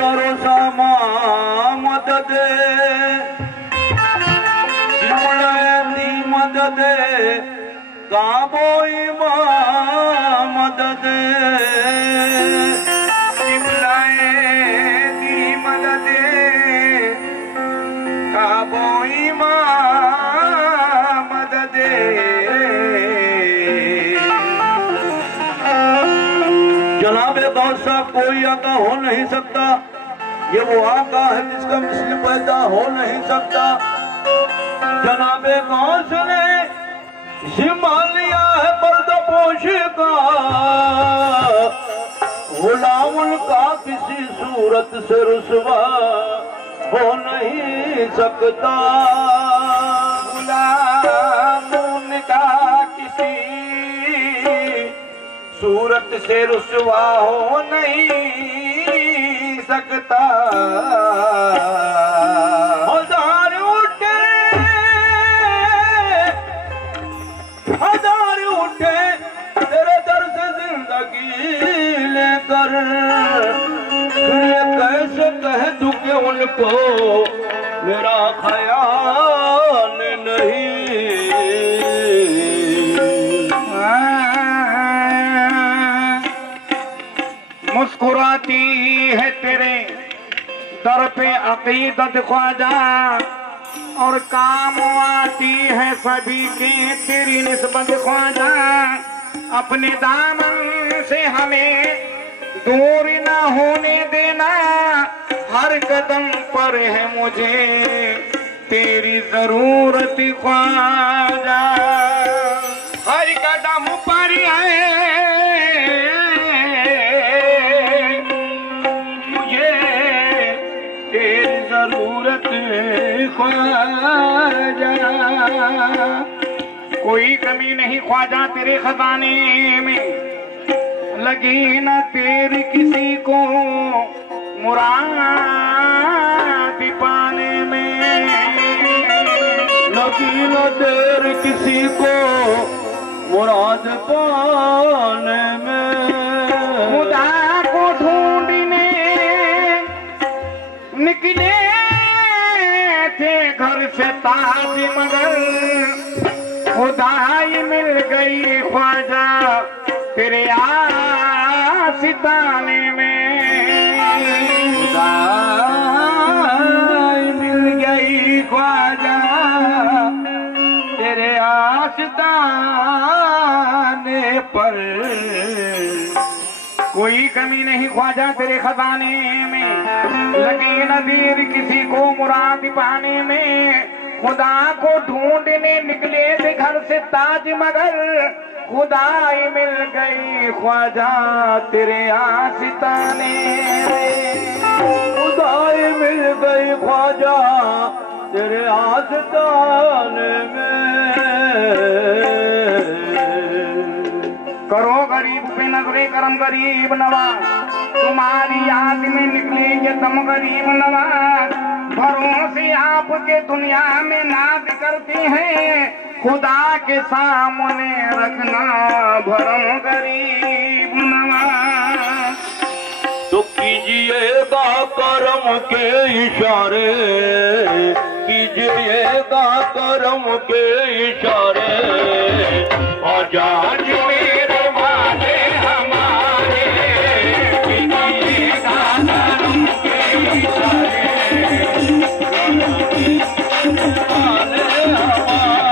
सरो सामा मदद दी मदद काबोई मदद दी मदद काबोई मदद। जनाबे गौसा कोई आका हो नहीं सकता, ये वो आका है जिसका मिस्ल पैदा हो नहीं सकता। जनाबे गौस ने जिम्मा लिया है पर्दपोश का, गुलाम उनका किसी सूरत से रुसवा हो नहीं सकता। गुलाम उनका किसी सूरत से रुसवा हो नहीं सकता। हजार उठे तेरे दर से जिंदगी लेकर, फिर ये कैसे कह दूं कि उनको मेरा ख्याल नहीं। मुस्कुराती है तेरे दर पे अकीदत ख्वाजा, और काम आती है सभी की तेरी निस्बत ख्वाजा। अपने दामन से हमें दूर न होने देना, हर कदम पर है मुझे तेरी जरूरत ख्वाजा। हर कदम पर है मुझे तेरी जरूरत ख्वाजा। कोई कमी नहीं ख्वाजा तेरे खजाने में, लगी न तेरी किसी को मुराद पाने में। लगी न तेरी किसी को मुराद पाने में। खुदा को ढूंढने निकले थे घर से ताज मगर, खुदाई मिल गई ख्वाजा तेरे आशिताने में। खुदाई मिल गई ख्वाजा तेरे आशिताने पर। कोई कमी नहीं ख्वाजा तेरे खजाने में, लगी नज़ीर किसी को मुराद पाने में। खुदा को ढूंढने निकले थे घर से ताज मगर, खुदाई मिल गई ख्वाजा तेरे आशिताने में। खुदाई मिल गई ख्वाजा तेरे आशिताने में। करो गरीब पे नजरे करम गरीब नवाज, तुम्हारी याद में निकले ये दम गरीब नवाज। भरोसे आपके दुनिया में नाज करते हैं, खुदा के सामने रखना भरम गरीब नवाज। तो कीजिएगा करम के इशारे, कीजिएगा करम के इशारे। आजाद मेरे वाले हमारे, कीजिएगा करम के इशारे। हमारे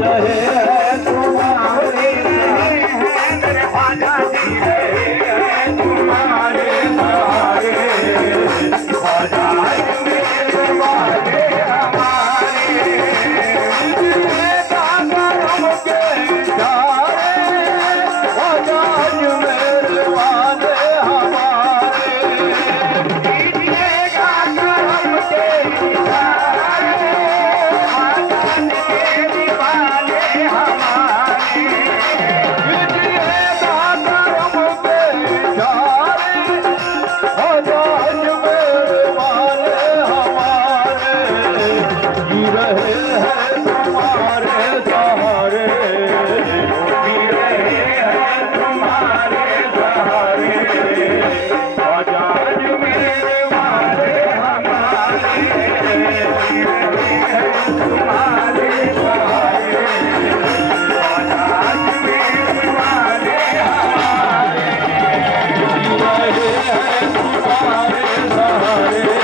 रहे हैं तुम्हारे मेरे ख्वाजा जी रहे हैं तुम्हारे सहारे ख्वाजा मेरे वाले हमारे करम के इशारे ख्वाजा मेरे वाले हमारे कीजिएगा करम के इशारे ख्वाजा मेरे वाले हमारे कीजिएगा करम के इशारे ख्वाजा मेरे वाले हमारे जी रहे हैं तुम्हारे सहारे जी रहे हैं तुम्हारे सहारे ख्वाजा मेरे वाले हमारे जी रहे हैं तुम्हारे सहारे ख्वाजा मेरे वाले हमारे जी रहे हैं तुम्हारे सहारे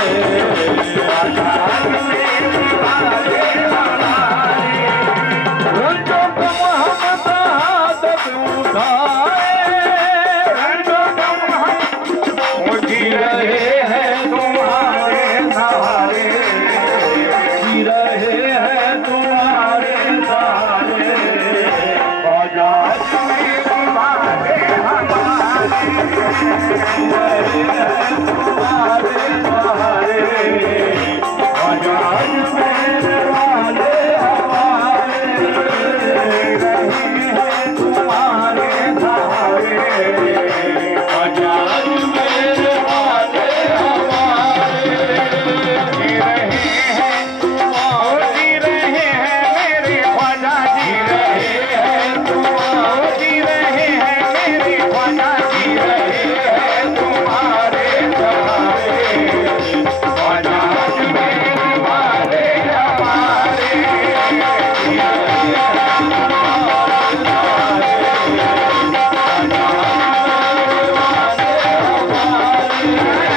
ख्वाजा मेरे वाले हमारे रंजो तुम हम शहादत उठाए रंजो तुम हम जी रहे हैं तुम्हारे सहारे जी रहे हैं तुम्हारे सहारे ख्वाजा मेरे वाले हमारे जी रहे हैं तुम्हारे सहारे ख्वाजा मेरे वाले हमारे रहे हैं तुम्हारे सहारे ख्वाजा मेरे वाले हमारे जी रहे हैं तुम्हारे जी रहे हैं मेरे ख्वाजा जी रहे हैं तुम्हारे जी रहे हैं मेरे ख्वाजा जी रहे हैं तुम्हारे सहारे ख्वाजा मेरे वाले हमारे जी रहे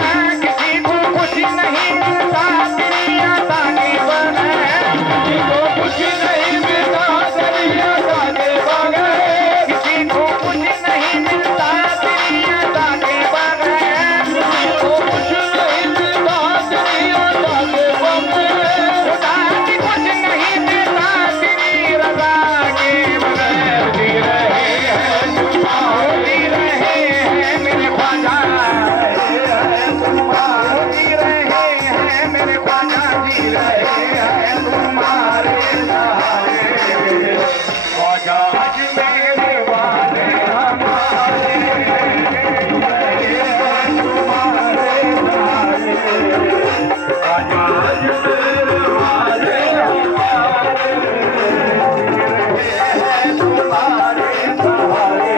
हैं किसी को कुछ नहीं मिलता तेरी अता के बगैर किसी को कुछ नहीं मिलता तेरी अता के बगैर किसी को कुछ नहीं मिलता तेरी अता के बगैर किसी को कुछ नहीं मिलता तेरी अता के बगैर खुदा की कुछ नहीं मिलता तेरी रजा के बगैर जी रहे हैं तुम्हारे जी रहे हैं मेरे ख्वाजा जी रहे हैं मेरे ख्वाजा जी रहे हैं तुम्हारे सहारे ख्वाजा मेरे वाले हमारे रहे हैं तुम्हारे सहारे ख्वाजा मेरे वाले हमारे रहे हैं तुम्हारे सहारे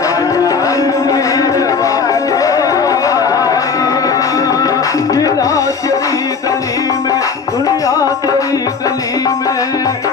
ख्वाजा मेरे वाले जिला तेरी गली में दुनिया तेरी गली में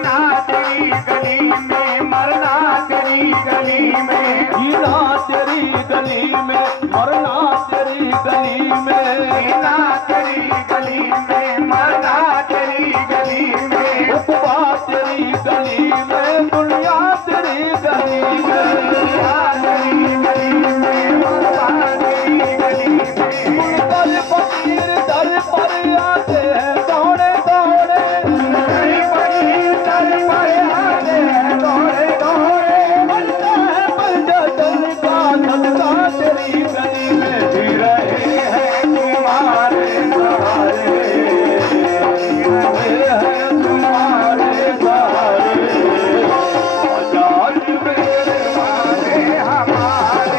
ना तेरी गली में मरना तेरी गली में जीना तेरी गली में मरना तेरी गली में जीना तेरी गली में मरना तेरी गली में उपवा तेरी गली में दुनिया तेरी गली में दुनिया तेरी गली में उपवा तेरी गली में दल फकीर दल पर आते हैं दौड़े दौड़े दल फकीर दल पर आते हैं दौड़े दौड़े बनता है बंदा दल का सदका तेरी गली में जी रहे हैं तुम्हारे सहारे जी रहे हैं तुम्हारे सहारे ख्वाजा मेरे वाले हमारे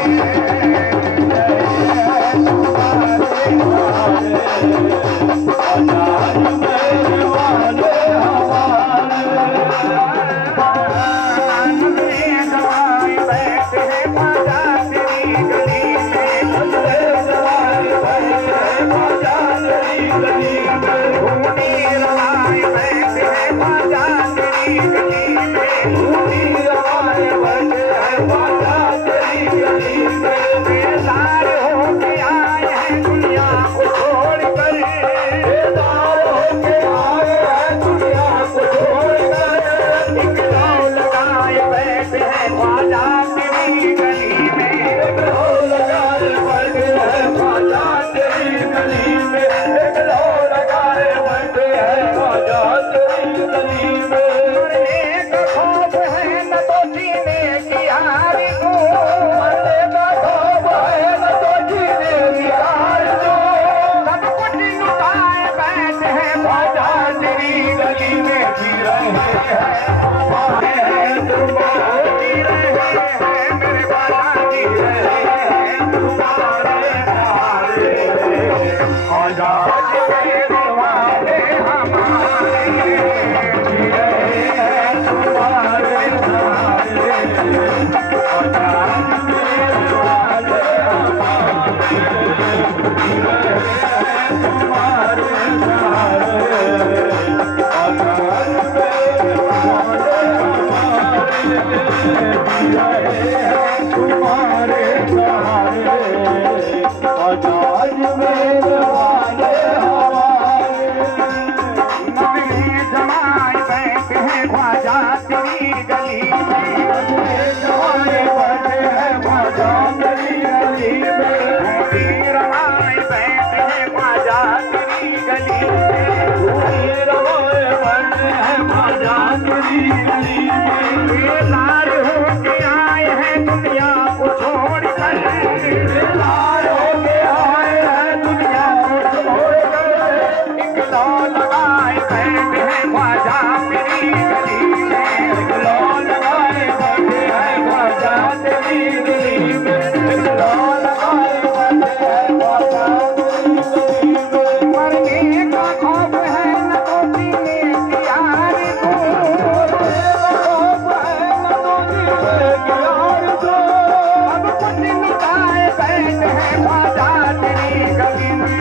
ख्वाजा तेरी गली में। ये लार होके आए हैं दुनिया को छोड़कर, लार होके आए हैं दुनिया को छोड़कर, निकलो लगाए बैठे हैं ख्वाजा तेरी गली में, निकलो लगाए बैठे हैं ख्वाजा तेरी गली में, निकलो लगाए बैठे हैं ख्वाजा तेरी गली में। मरने का खौफ है न तो जीने की आरज़ू, अब कुछ निकाए बैठे हैं ख्वाजा तेरी गली में।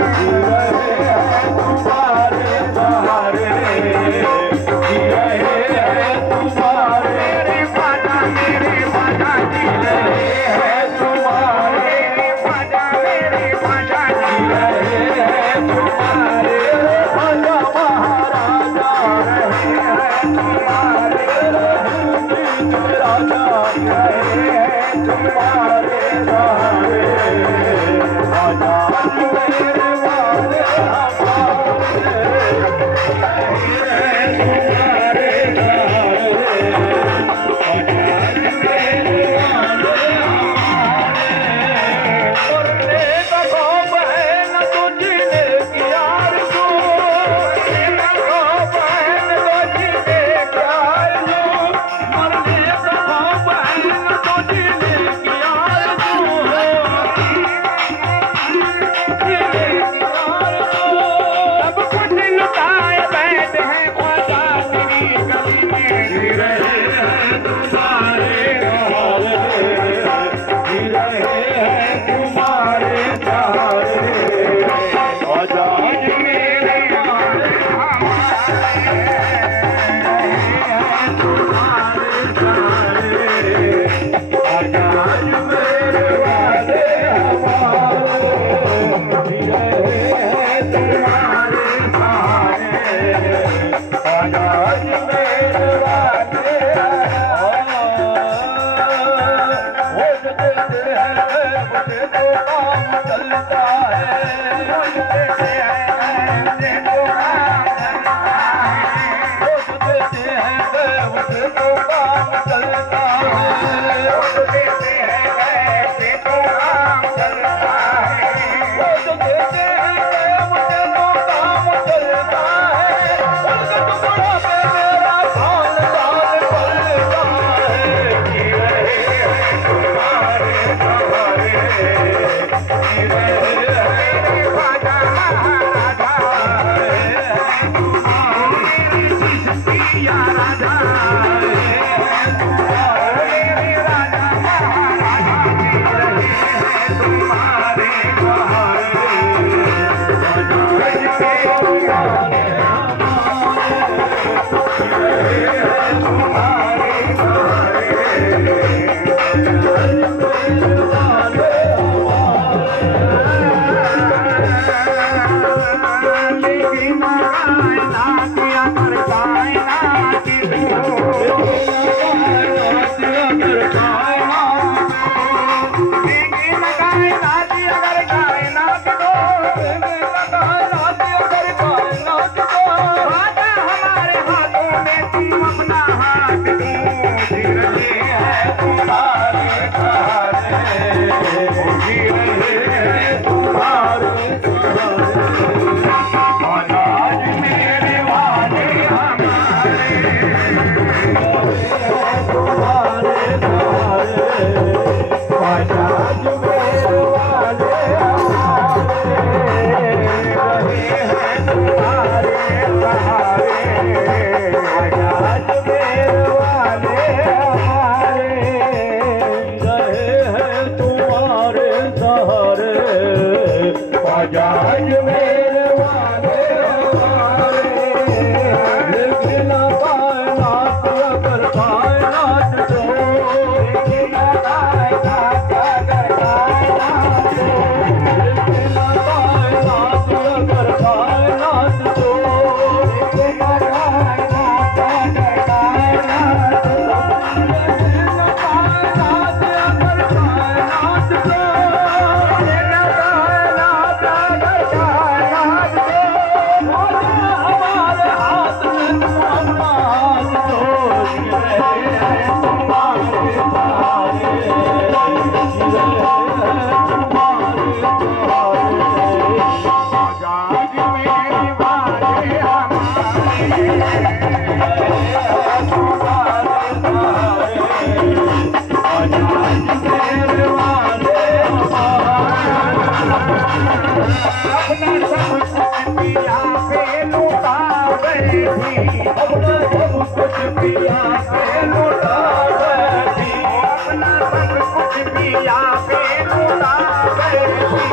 बैठी, अपना सब कुछ पिया पे लुटा बैठी, अपना सब कुछ पिया पे लुटा बैठी,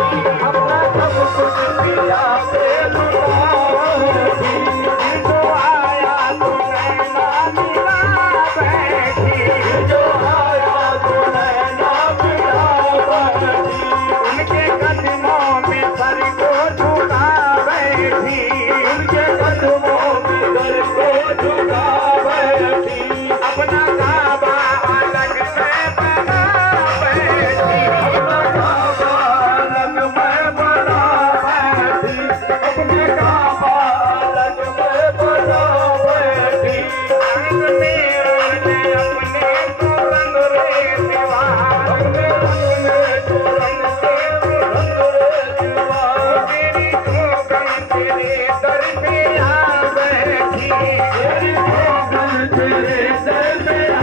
अपना सब कुछ पिया पे लुटा बैठी, जो आया तो नैना मिला बैठी, जो आया तो नैना मिला बैठी, उनके कदमों में सर को झुका बैठी, उनके कदमों में सर को झुका बैठी, अपना काबा अलग से बना बैठी, अपना काबा अलग में बना बैठी, अपने काबा अलग में बना बैठी, रंग तेरे अपने को रंग रे दीवार, अपने रंग में तो रंग से रंग रे दीवार, तेरी धोखन तेरे दर पे आ बैठी, तेरी धोखन तेरे दर पे आ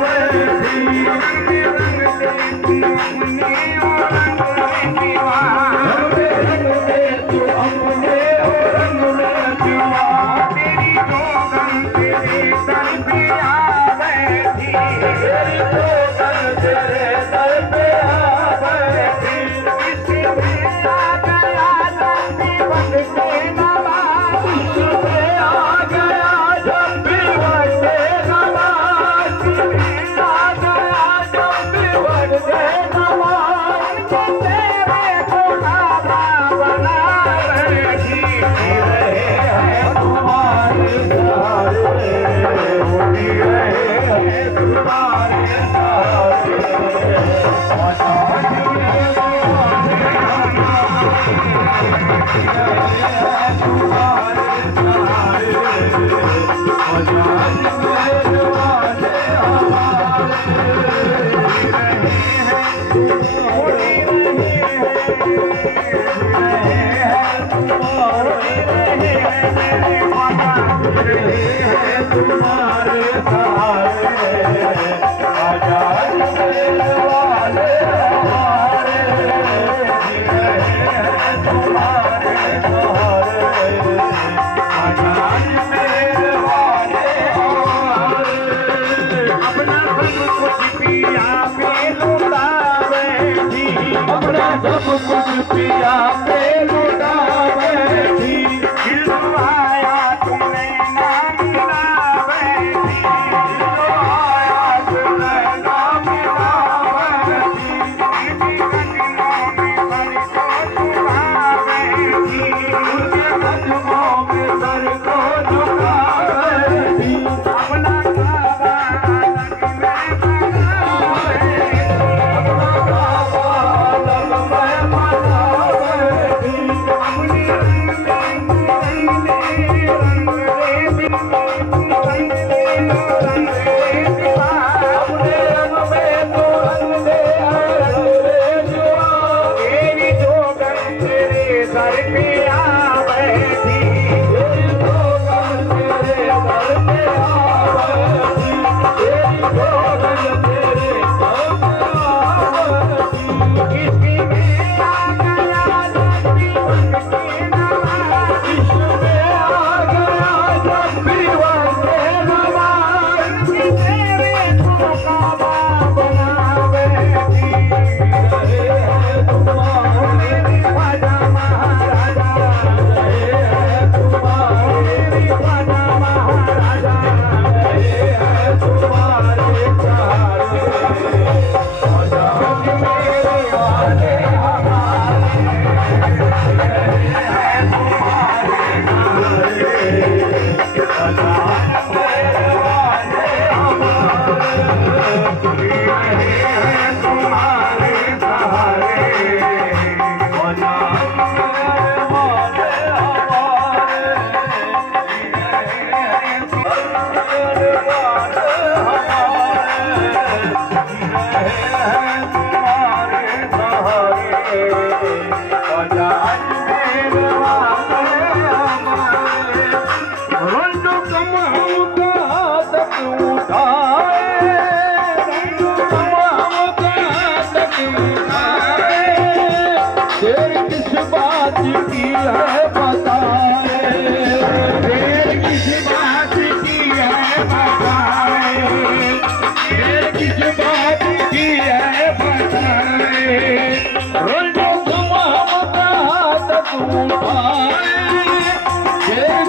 बैठी, रंग दे तू अपने और रंग रे दीवार, रंग में तू अपने और रंग में दीवार, तेरी धोखन तेरे दर पे आ बैठी, तेरी धोखन तेरे दर पे आ बैठी, इसमें आ गया लंबी बन के नवाज, इसमें आ गया जब भी बरसे नवाज, आ गया जब भी बरसे नवाज, तेरे को नादा बना बैठी, रहे हैं तुम्हारे सहारे, होती रहे हैं तुम्हारे सहारे, तुम्हारे सहारे, आजाद मेरे वाले हमारे, रहे हैं तुम्हारे सहारे, आजाद मेरे वाले हमारे, अपना सब कुछ पिया पे लुटा बैठी, अपना सब कुछ पिया पे लुटा बैठी, दिल आया तुमने ना मिला बैठी,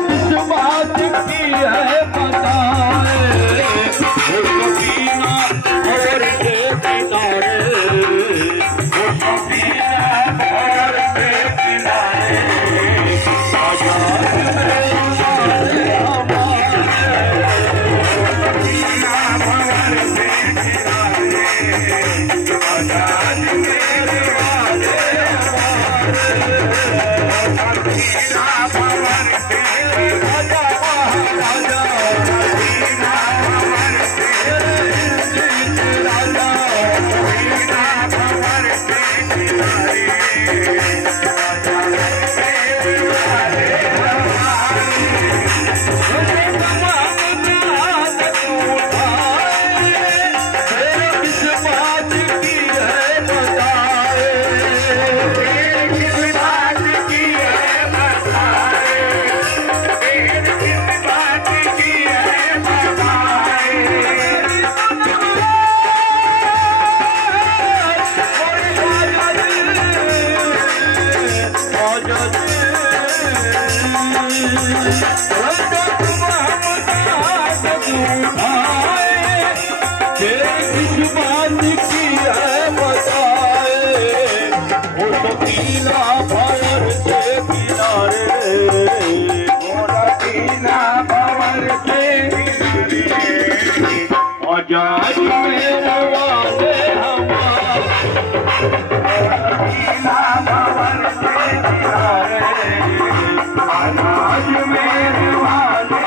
किस बात की है बताए, वो सफीना और के किनारे, वो सफीना और के किनारे, आजाद मेरे वाले हमारे, सफीना भंवर के किनारे, आजाद मेरे वाले हमारे, सफीना भंवर के राजा महाराजा, सफीना भंवर के राजा, सफीना भंवर के किनारे, आजाद मेरे वाले हमारे, तुझे तमाम रात तू उठाए, फिर किस बात की है बताए, फिर किस बात की है बताए, फिर किस बात की है बताए, किस बात की है बताए, वो सफीना भंवर के किनारे, वो सफीना भंवर के किनारे, आजाद मेरे वाले हमारे, सफीना भंवर के किनारे, आजाद मेरे वाले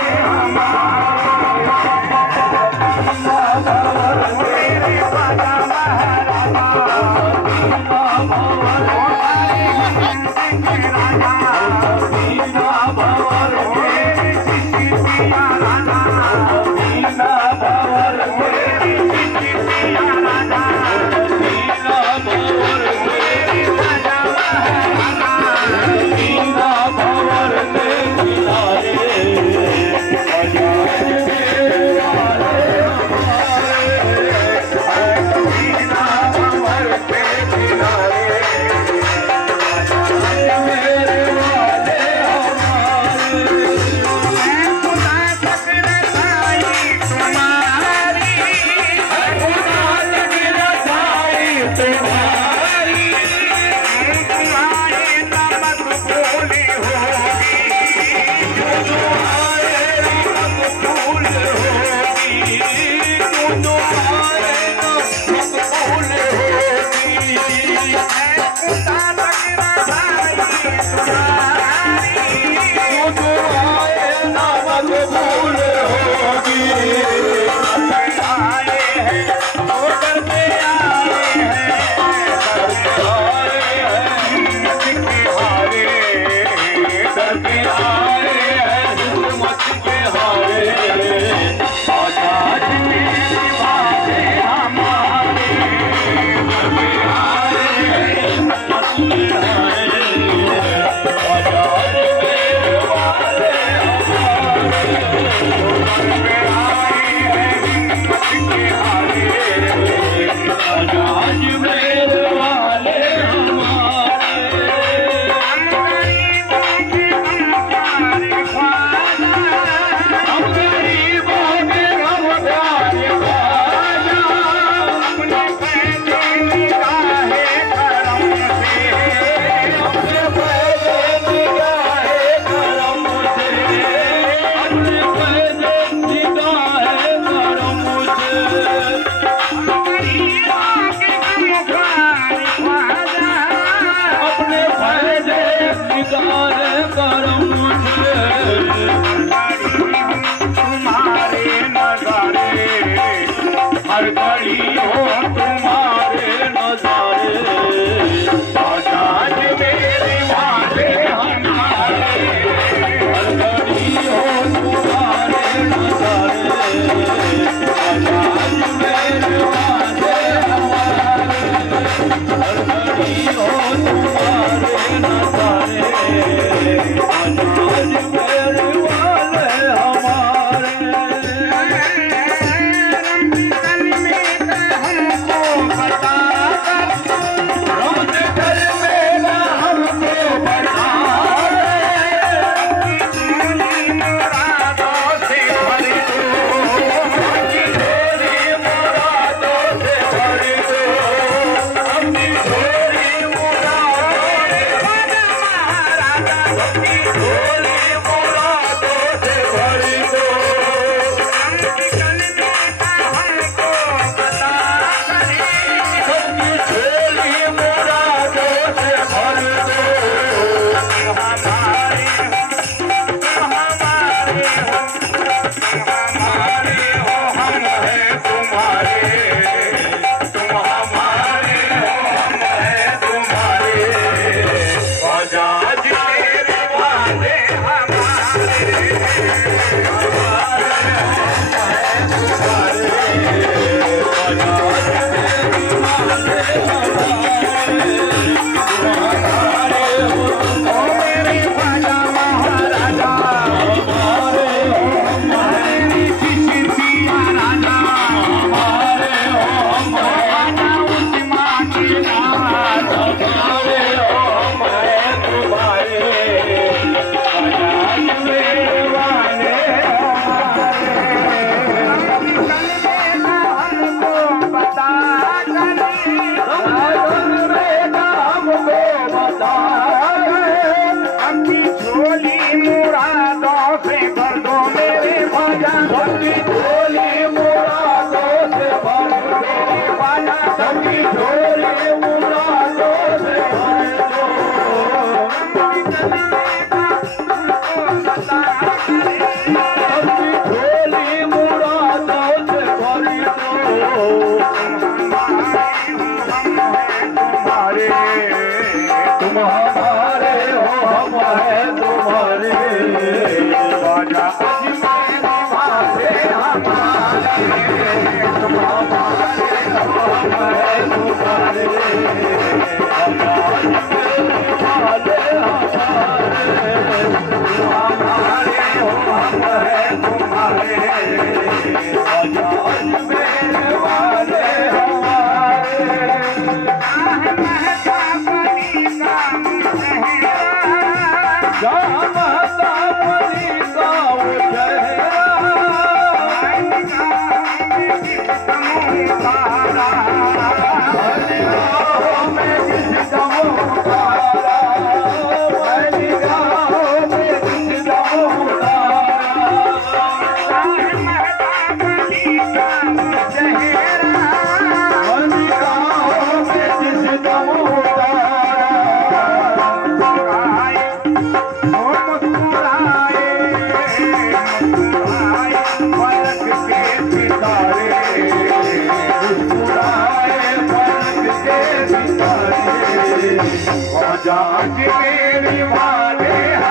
आज मेरे दीवाने हमारे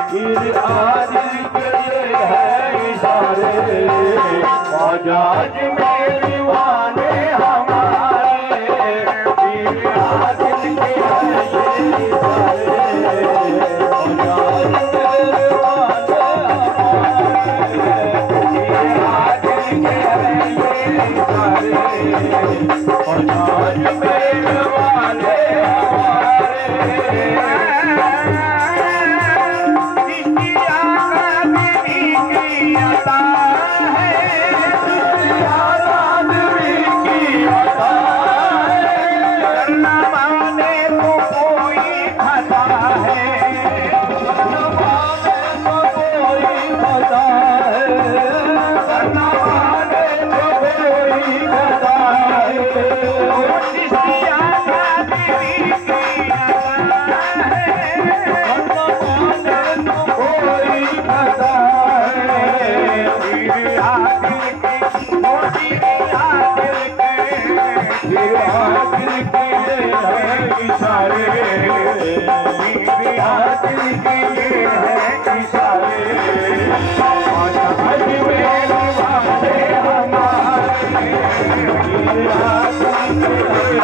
पीर आदिल के हैं ये सारे। आज मेरे दीवाने हमारे पीर आदिल के हैं ये सारे। आज मेरे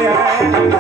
Yeah.